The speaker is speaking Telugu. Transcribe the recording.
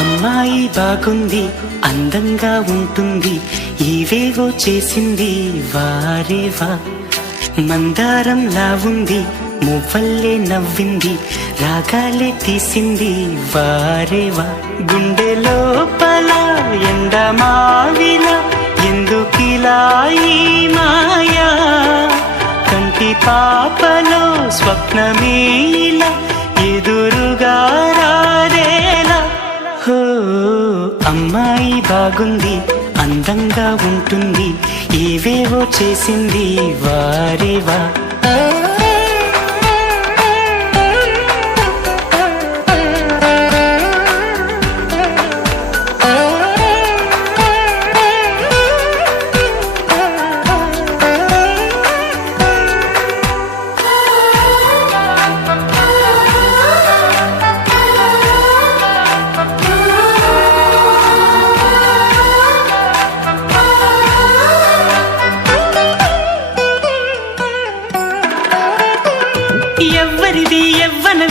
అమ్మాయి బాగుంది, అందంగా ఉంటుంది, ఏవేవో చేసింది వారేవా. మందారంలా ఉంది, మువ్వల్లే నవ్వింది, రాగాలే తీసింది వారేవా. గుండె లోపల ఎండమావిలా ఎందుకిలా ఈ మాయా, కంటి పాపలో స్వప్నమేలా ఎదురుగా రాదేలా. హో అమ్మాయి బాగుంది, అందంగా ఉంటుంది, ఏవేవో చేసింది వారేవా. ఎవ్వరిది యవ్వన